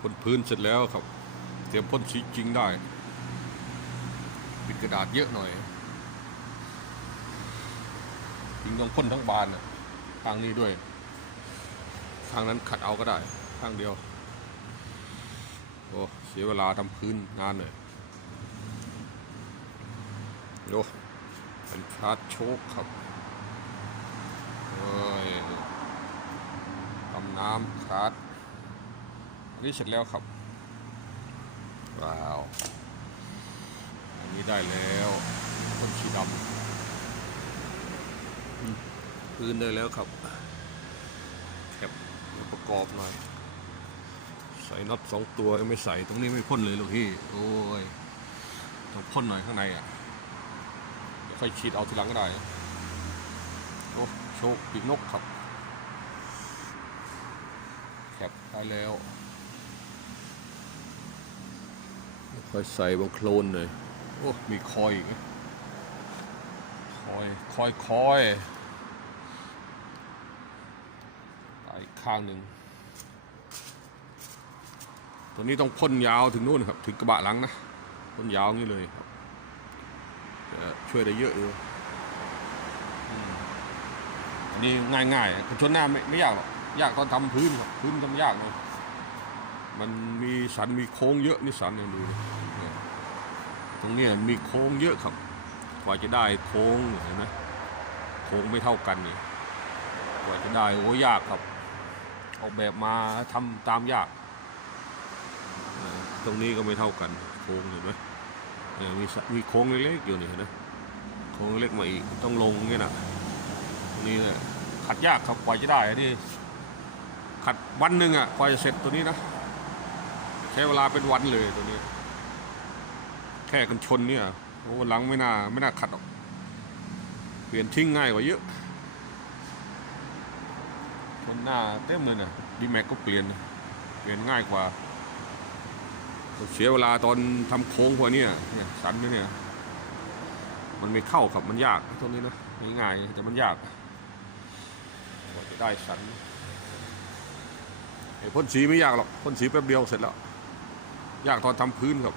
พ่นพื้นเสร็จแล้วครับ เตรียมพ่นสีจริงได้ ปิดกระดาษเยอะหน่อยจริงต้องพ่นทั้งบานนะข้างนี้ด้วยข้างนั้นขัดเอาก็ได้ข้างเดียว โอ้เสียเวลาทำพื้นนานเลยโอ้เป็นคาร์ดโชคครับเอ้ย ทำน้ำคาร์ดอันนี้เสร็จแล้วครับ ว้าว อันนี้ได้แล้วคนชีดำพื้นได้แล้วครับแคปมาประกอบหน่อย ใส่น็อตสองตัวยังไม่ใส่ตรงนี้ไม่พ่นเลยลูกพี่ โอ้ยต้องพ่นหน่อยข้างในอะเดี๋ยวค่อยฉีดเอาทีหลังก็ได้โอ้โชคปีกนกครับ แคปได้แล้วค่อยใส่บางโคลนเลยโอ้ มีคอยอีกนะคอย คอย คอยตายอีกข้างหนึ่ง ตัวนี้ต้องพ่นยาวถึงนู่นครับ ถึงกระบะหลังนะพ่นยาวงี้เลยครับจะช่วยได้เยอะเลยอืมอันนี้ง่ายๆกันชนหน้าไม่ไม่ยากหรอก ยากตอนทำพื้นครับพื้นทำยากเลยมันมีสันมีโค้งเยอะนี่สันเนี่ยดูเนี่ยตรงนี้มีโค้งเยอะครับ กว่าจะได้โค้งเห็นไหมโค้งไม่เท่ากันนี่กว่าจะได้โอ้ยากครับ ออกแบบมาทำตามยาก ตรงนี้ก็ไม่เท่ากัน โค้งเห็นไหมเนี่ยมีสมีโค้งเล็กๆอยู่นี่เห็นไหมโค้งเล็กมาอีกต้องลงเงี้ยนะนี้เนี่ขัดยากครับกว่าจะได้อันนี้ ขัดวันหนึ่งอะกว่าจะเสร็จตัวนี้นะ ใช้เวลาเป็นวันเลยตัวนี้ แค่กันชนเนี่ยโอ้วันหลังไม่น่าไม่น่าขัดหรอก เปลี่ยนทิ้งง่ายกว่าเยอะชนหน้าเต็มเลยเนี่ยดีแม็กก็เปลี่ยน เปลี่ยนง่ายกว่า เสียเวลาตอนทำโค้งพวกนี้เนี่ยสันเนี่ย มันไม่เข้าครับมันยากตรงนี้นะง่ายแต่มันยากกว่าจะได้สัน พ่นสีไม่ยากหรอกพ่นสีแป๊บเดียวเสร็จแล้ว ยากตอนทำพื้นครับ